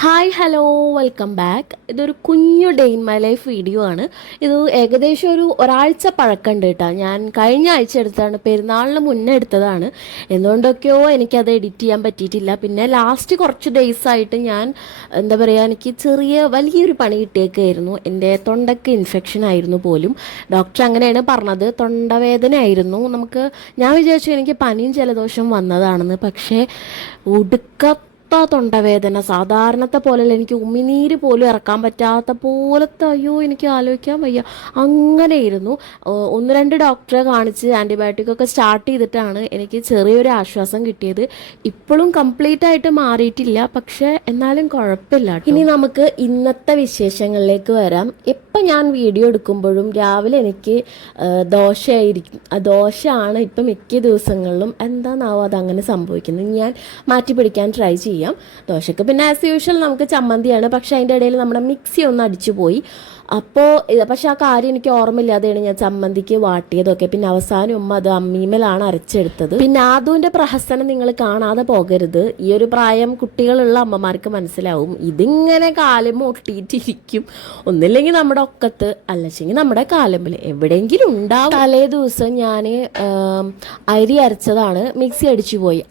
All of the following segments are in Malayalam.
Hi hello welcome back. ഇതൊരു കുഞ്ഞു day in my life video ആണ്. ഇത് ഏകദേശം ഒരാഴ്ച പഴക്കമുണ്ട് കേട്ടോ. ഞാൻ കഴിഞ്ഞ ആഴ്ച എടുത്തതാണ്, പെരുന്നാളിന് മുന്നേ എടുത്തതാണ്. എന്തുകൊണ്ടൊക്കെയോ എനിക്കത് എഡിറ്റ് ചെയ്യാൻ പറ്റിയിട്ടില്ല. പിന്നെ ലാസ്റ്റ് കുറച്ച് ഡേയ്സ് ആയിട്ട് ഞാൻ എന്താ പറയുക, എനിക്ക് വലിയൊരു പണി കിട്ടിയേക്കായിരുന്നു. എൻ്റെ തൊണ്ടയ്ക്ക് ഇൻഫെക്ഷൻ ആയിരുന്നു പോലും. ഡോക്ടർ അങ്ങനെയാണ് പറഞ്ഞത്, തൊണ്ടവേദന ആയിരുന്നു. ഞാൻ വിചാരിച്ചു എനിക്ക് പനിയും ജലദോഷം വന്നതാണെന്ന്. പക്ഷേ തൊണ്ടവേദന സാധാരണത്തെ പോലെയല്ല, എനിക്ക് ഉമിനീര് പോലും ഇറക്കാൻ പറ്റാത്ത പോലത്തെ, അയ്യോ എനിക്ക് ആലോചിക്കാൻ വയ്യ, അങ്ങനെയിരുന്നു. ഒന്ന് രണ്ട് ഡോക്ടറെ കാണിച്ച് ആൻറ്റിബയോട്ടിക് ഒക്കെ സ്റ്റാർട്ട് ചെയ്തിട്ടാണ് എനിക്ക് ചെറിയൊരു ആശ്വാസം കിട്ടിയത്. ഇപ്പോഴും കംപ്ലീറ്റ് ആയിട്ട് മാറിയിട്ടില്ല, പക്ഷേ എന്നാലും കുഴപ്പമില്ല. ഇനി നമുക്ക് ഇന്നത്തെ വിശേഷങ്ങളിലേക്ക് വരാം. ഇപ്പം ഞാൻ വീഡിയോ എടുക്കുമ്പോഴും രാവിലെ എനിക്ക് ദോശയാണ് ഇപ്പം മിക്ക ദിവസങ്ങളിലും. എന്താണെന്നാവോ അതങ്ങനെ സംഭവിക്കുന്നത്. ഞാൻ മാറ്റി പിടിക്കാൻ ട്രൈ ചെയ്യാം. ദോശക്ക് പിന്നെ ആസ് യൂഷ്വൽ നമുക്ക് ചമ്മന്തിയാണ്, പക്ഷെ അതിൻ്റെ ഇടയിൽ നമ്മുടെ മിക്സി ഒന്ന് അടിച്ചു പോയി. പക്ഷെ ആ കാര്യം എനിക്ക് ഓർമ്മയില്ലാതെയാണ് ഞാൻ ചമ്മന്തിക്ക് വാട്ടിയതൊക്കെ. പിന്നെ അവസാനം ഉമ്മ അത് അമ്മീമേലാണ് അരച്ചെടുത്തത്. പിന്നെ ആദുവിൻ്റെ പ്രഹസനം നിങ്ങൾ കാണാതെ പോകരുത്. ഈ ഒരു പ്രായം കുട്ടികളുള്ള അമ്മമാർക്ക് മനസ്സിലാവും. ഇതിങ്ങനെ കാലം ഒട്ടിയിട്ടിരിക്കും, ഒന്നില്ലെങ്കിൽ നമ്മുടെ ഒക്കത്ത്, അല്ലെങ്കിൽ നമ്മുടെ കാലമ്പിൽ എവിടെയെങ്കിലും ഉണ്ടാവും. തലേ ദിവസം ഞാൻ അരി അരച്ചതാണ്, മിക്സി അടിച്ചു പോയി.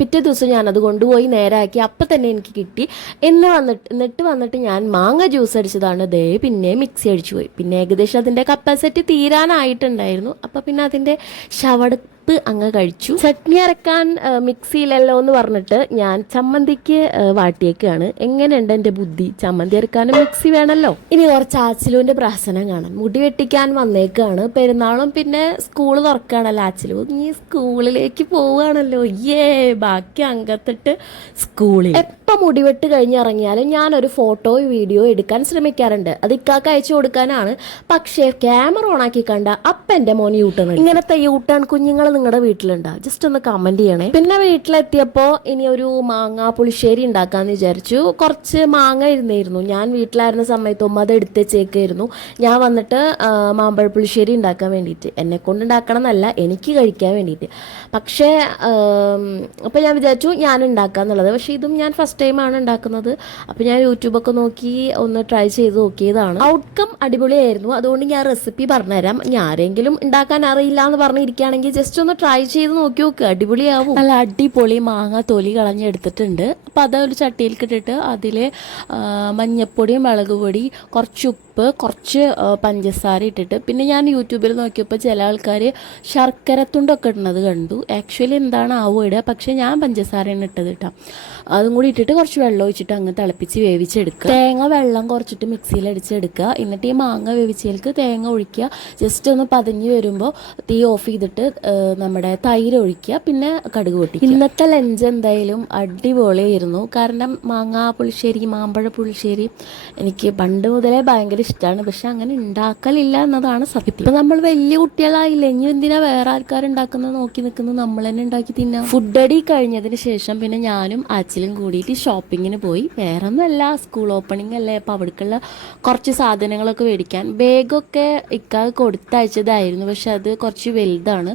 പിറ്റേ ദിവസം ഞാനത് കൊണ്ടുപോയി നേരാക്കി. അപ്പം തന്നെ എനിക്ക് കിട്ടി. എന്നിട്ട് വന്നിട്ട് ഞാൻ മാങ്ങ ജ്യൂസ് അടിച്ചതാണ്. പിന്നെ മിക്സി അടിച്ചു പോയി. പിന്നെ ഏകദേശം അതിൻ്റെ കപ്പാസിറ്റി തീരാനായിട്ടുണ്ടായിരുന്നു. അപ്പം പിന്നെ അതിൻ്റെ ശവടപ്പ് അങ്ങ് കഴിച്ചു. ചട്നി അരക്കാൻ മിക്സിയിലല്ലോ എന്ന് പറഞ്ഞിട്ട് ഞാൻ ചമ്മന്തിക്ക് വാട്ടിയേക്കാണ്. എങ്ങനെയുണ്ട് എൻ്റെ ബുദ്ധി? ചമ്മന്തി അരക്കാനും മിക്സി വേണമല്ലോ. ഇനി കുറച്ച് ആച്ചിലുവിൻ്റെ പ്രഹസനം കാണാൻ മുടി വെട്ടിക്കാൻ വന്നേക്കാണ്. പെരുന്നാളും പിന്നെ സ്കൂള് തുറക്കുകയാണല്ലോ. ആച്ചിലു നീ സ്കൂളിലേക്ക് പോവുകയാണല്ലോ. ബാക്കി അങ്കത്തിട്ട് സ്കൂളിൽ എപ്പം മുടിവെട്ട് കഴിഞ്ഞിറങ്ങിയാലും ഞാനൊരു ഫോട്ടോ വീഡിയോ എടുക്കാൻ ശ്രമിക്കാറുണ്ട്. അത് ഇക്കാക്ക് അയച്ചു കൊടുക്കാനാണ്. പക്ഷേ ക്യാമറ ഓണാക്കി കണ്ട അപ്പം എൻ്റെ മോൻ യൂട്ടേൺ. ഇങ്ങനത്തെ യൂട്ടേൺ കുഞ്ഞുങ്ങൾ നിങ്ങളുടെ വീട്ടിലുണ്ടോ? ജസ്റ്റ് ഒന്ന് കമന്റ് ചെയ്യണേ. പിന്നെ വീട്ടിലെത്തിയപ്പോൾ ഇനി ഒരു മാങ്ങ പുളിശ്ശേരി ഉണ്ടാക്കാന്ന് വിചാരിച്ചു. കുറച്ച് മാങ്ങ ഇരുന്നായിരുന്നു. ഞാൻ വീട്ടിലായിരുന്ന സമയത്ത് ഉമ്മ അത് എടുത്തേക്കായിരുന്നു. ഞാൻ വന്നിട്ട് മാമ്പഴ പുളിശ്ശേരി ഉണ്ടാക്കാൻ വേണ്ടിയിട്ട്, എന്നെ കൊണ്ട് ഉണ്ടാക്കണം എന്നല്ല, എനിക്ക് കഴിക്കാൻ വേണ്ടിയിട്ട്. പക്ഷേ അപ്പോൾ ഞാൻ വിചാരിച്ചു ഞാൻ ഉണ്ടാക്കാന്നുള്ളത്. പക്ഷേ ഇതും ഞാൻ ഫസ്റ്റ് ടൈമാണ് ഉണ്ടാക്കുന്നത്. അപ്പോൾ ഞാൻ യൂട്യൂബൊക്കെ നോക്കി ഒന്ന് ട്രൈ ചെയ്ത് നോക്കിയതാണ്. ഔട്ട്കം അടിപൊളിയായിരുന്നു. അതുകൊണ്ട് ഞാൻ റെസിപ്പി പറഞ്ഞുതരാം. ഞാൻ ആരെങ്കിലും ഉണ്ടാക്കാൻ അറിയില്ല എന്ന് പറഞ്ഞിരിക്കുകയാണെങ്കിൽ ജസ്റ്റ് ഒന്ന് ട്രൈ ചെയ്ത് നോക്കി നോക്കുക, അടിപൊളിയാവും. നല്ല അടിപൊളി മാങ്ങ തൊലി കളഞ്ഞെടുത്തിട്ടുണ്ട്. അപ്പോൾ അതൊരു ചട്ടിയിലേക്ക് ഇട്ടിട്ട് അതിൽ മഞ്ഞപ്പൊടി, മുളക് പൊടി, കുറച്ച് ഉപ്പ്, കുറച്ച് പഞ്ചസാര ഇട്ടിട്ട്, പിന്നെ ഞാൻ യൂട്യൂബിൽ നോക്കിയപ്പോൾ ചില ആൾക്കാർ ശർക്കരത്തുണ്ടൊക്കെ ഇടുന്നത് കണ്ടു. ആക്ച്വലി എന്താണ് ഇടുക, പക്ഷേ ഞാൻ പഞ്ചസാരയാണ് ഇട്ടത് കേട്ടോ. അതും കൂടി ഇട്ടിട്ട് കുറച്ച് വെള്ളം ഒഴിച്ചിട്ട് അങ്ങ് തിളപ്പിച്ച് വേവിച്ചെടുക്കുക. തേങ്ങ വെള്ളം കുറച്ചിട്ട് മിക്സിയിൽ അടിച്ചെടുക്കുക. എന്നിട്ട് ഈ മാങ്ങ വേവിച്ചതിലേക്ക് തേങ്ങ ഒഴിക്കുക. ജസ്റ്റ് ഒന്ന് പതഞ്ഞ് വരുമ്പോൾ തീ ഓഫ് ചെയ്തിട്ട് നമ്മുടെ തൈര് ഒഴിക്കുക. പിന്നെ കടുക് പൊട്ടിക്കുക. ഇന്നത്തെ ലഞ്ച് എന്തായാലും അടിപൊളിയായിരുന്നു. കാരണം മാങ്ങ പുളിശ്ശേരി, മാമ്പഴ പുളിശ്ശേരി എനിക്ക് പണ്ട് മുതലേ ഭയങ്കര ഇഷ്ടമാണ്. പക്ഷെ അങ്ങനെ ഉണ്ടാക്കലില്ല എന്നതാണ് സത്യം. ഇപ്പം നമ്മൾ വലിയ കുട്ടികളായില്ല, ഇനി എന്തിനാ വേറെ ആൾക്കാരുണ്ടാക്കുന്നത് നോക്കി നിൽക്കുന്നത്, നമ്മൾ തന്നെ ഉണ്ടാക്കി തിന്നാം. ഫുഡ് അടി കഴിഞ്ഞതിന് ശേഷം പിന്നെ ഞാനും ആച്ചിലും കൂടിയിട്ട് ഷോപ്പിങ്ങിന് പോയി. വേറെ ഒന്നുമല്ല, സ്കൂൾ ഓപ്പണിംഗ് അല്ലേ, അപ്പോൾ അവിടേക്കുള്ള കുറച്ച് സാധനങ്ങളൊക്കെ മേടിക്കാൻ. ബാഗൊക്കെ ഇക്കാക്ക് കൊടുത്തയച്ചതായിരുന്നു, പക്ഷെ അത് കുറച്ച് വലുതാണ്.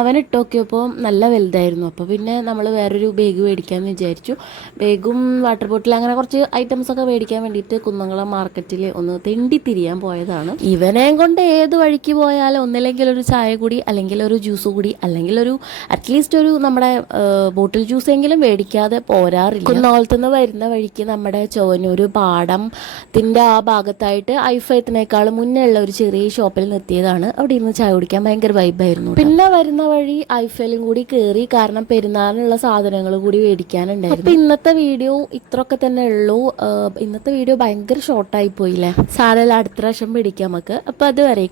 അവനിട്ട് നോക്കിയപ്പോൾ നല്ല വലുതായിരുന്നു. അപ്പോൾ പിന്നെ നമ്മൾ വേറൊരു ബാഗ് മേടിക്കാമെന്ന് വിചാരിച്ചു. ബാഗും വാട്ടർ ബോട്ടിൽ അങ്ങനെ കുറച്ച് ഐറ്റംസൊക്കെ മേടിക്കാൻ വേണ്ടിയിട്ട് കുന്നംകുളം മാർക്കറ്റിൽ ഒന്ന് തെണ്ടി തിരിയാൻ പോയതാണ്. ഇവനെയും കൊണ്ട് ഏത് വഴിക്ക് പോയാലും ഒന്നില്ലെങ്കിൽ ഒരു ചായ കൂടി, അല്ലെങ്കിൽ ഒരു ജ്യൂസ് കൂടി, അല്ലെങ്കിൽ അറ്റ്ലീസ്റ്റ് ഒരു നമ്മുടെ ബോട്ടിൽ ജ്യൂസ് എങ്കിലും മേടിക്കാതെ പോരാറില്ല. കുന്നോളത്തുനിന്ന് വരുന്ന വഴിക്ക് നമ്മുടെ ചോവനൂർ പാടത്തിന്റെ ആ ഭാഗത്തായിട്ട് ഐഫയത്തിനേക്കാൾ മുന്നേ ഉള്ള ഒരു ചെറിയ ഷോപ്പിൽ നിർത്തിയതാണ്. അവിടെ ഇരുന്ന് ചായ കുടിക്കാൻ ഭയങ്കര വൈബായിരുന്നു. പിന്നെ വരുന്ന വഴി ഐഫലും കൂടി കയറി, കാരണം പെരുന്നാളിനുള്ള സാധനങ്ങൾ കൂടി മേടിക്കാനുണ്ടായിരുന്നു. അപ്പൊ ഇന്നത്തെ വീഡിയോ ഇത്രയൊക്കെ തന്നെ ഉള്ളൂ. ഇന്നത്തെ വീഡിയോ ഭയങ്കര ഷോർട്ടായി പോയില്ലേ. സാരമില്ല, അടുത്ത പ്രാവശ്യം പിടിക്കാം നമുക്ക്. അപ്പൊ അതുവരെ